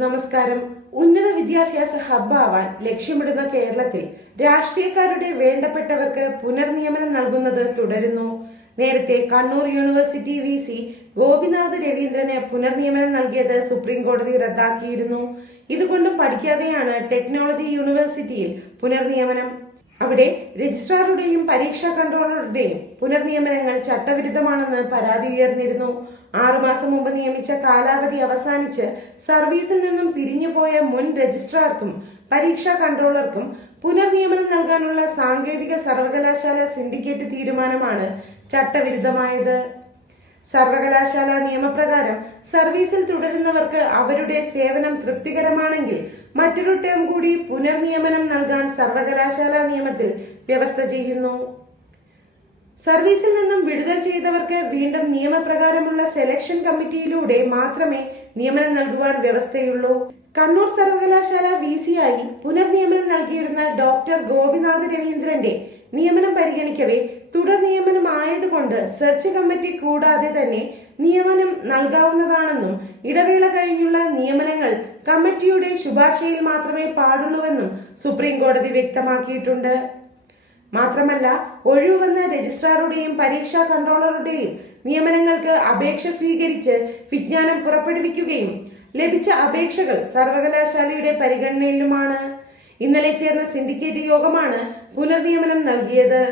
നമസ്കാരം. ഉന്നത വിദ്യാഭ്യാസ ഹബ്ബാവാൻ ലക്ഷ്യമിടുന്ന കേരളത്തിൽ രാഷ്ട്രീയക്കാരുടെ വേണ്ടപ്പെട്ടവർക്ക് പുനർനിയമനം നൽകുന്നത് തുടരുന്നു. നേരത്തെ Kannur university V C Gopinath രവീന്ദ്രന് പുനർനിയമനം നൽകിയത് സുപ്രീം കോടതി റദ്ദാക്കിയിരുന്നു. ഇതുകൊണ്ടും പഠിക്കാതെയാണ് ടെക്നോളജി യൂണിവേഴ്സിറ്റിയിൽ പുനർനിയമനം. അവിടെ രജിസ്ട്രാറുടെയും പരീക്ഷാ കൺട്രോളറുടെയും പുനർനിയമനങ്ങൾ ചട്ടവിരുദ്ധമാണെന്ന് പരാതി ഉയർന്നിരുന്നു. ആറുമാസം മുമ്പ് നിയമിച്ച കാലാവധി അവസാനിച്ച് സർവീസിൽ നിന്നും പിരിഞ്ഞുപോയ മുൻ രജിസ്ട്രാർക്കും പരീക്ഷാ കൺട്രോളർക്കും പുനർനിയമനം നൽകാനുള്ള സാങ്കേതിക സർവകലാശാല സിൻഡിക്കേറ്റ് തീരുമാനമാണ് ചട്ടവിരുദ്ധമായത്. സർവകലാശാല നിയമപ്രകാരം സർവീസിൽ തുടരുന്നവർക്ക് അവരുടെ സേവനം തൃപ്തികരമാണെങ്കിൽ മറ്റൊരു ടേം കൂടി പുനർനിയമനം നൽകാൻ സർവകലാശാല നിയമത്തിൽ വ്യവസ്ഥ ചെയ്യുന്നു. സർവീസിൽ നിന്നും വിടുതൽ ചെയ്തവർക്ക് വീണ്ടും നിയമപ്രകാരമുള്ള സെലക്ഷൻ കമ്മിറ്റിയിലൂടെ മാത്രമേ നിയമനം നൽകുവാൻ വ്യവസ്ഥയുള്ളൂ. കണ്ണൂർ സർവകലാശാല വി സി ആയി പുനർനിയമനം നൽകിയിരുന്ന ഡോക്ടർ ഗോപിനാഥ് രവീന്ദ്രന്റെ നിയമനം പരിഗണിക്കവേ തുടർ നിയമനം ആയതുകൊണ്ട് സെർച്ച് കമ്മിറ്റി കൂടാതെ തന്നെ നിയമനം നൽകാവുന്നതാണെന്നും ഇടവേള കഴിഞ്ഞുള്ള നിയമനങ്ങൾ കമ്മിറ്റിയുടെ ശുപാർശയിൽ മാത്രമേ പാടുള്ളൂവെന്നും സുപ്രീം കോടതി വ്യക്തമാക്കിയിട്ടുണ്ട്. മാത്രമല്ല ഒഴിവുവന്ന രജിസ്ട്രാറുടെയും പരീക്ഷാ കൺട്രോളറുടെയും നിയമനങ്ങൾക്ക് അപേക്ഷ സ്വീകരിച്ച് വിജ്ഞാനം പുറപ്പെടുവിക്കുകയും ലഭിച്ച അപേക്ഷകൾ സർവകലാശാലയുടെ പരിഗണനയിലുമാണ്. ഇന്നലെ ചേർന്ന സിൻഡിക്കേറ്റ് യോഗമാണ് പുനർനിയമനം നൽകിയത്.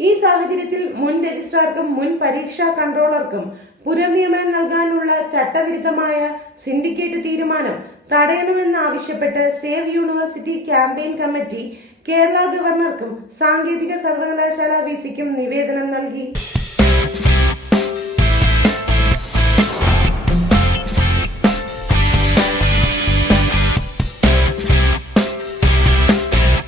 ഈ സാഹചര്യത്തിൽ മുൻ രജിസ്ട്രാർക്കും മുൻ പരീക്ഷാ കൺട്രോളർക്കും പുനർനിയമനം നൽകാനുള്ള ചട്ടവിരുദ്ധമായ സിൻഡിക്കേറ്റ് തീരുമാനം തടയണമെന്നാവശ്യപ്പെട്ട് save university campaign committee Kerala ഗവർണർക്കും സാങ്കേതിക സർവകലാശാല വി സിക്കും നിവേദനം നൽകി.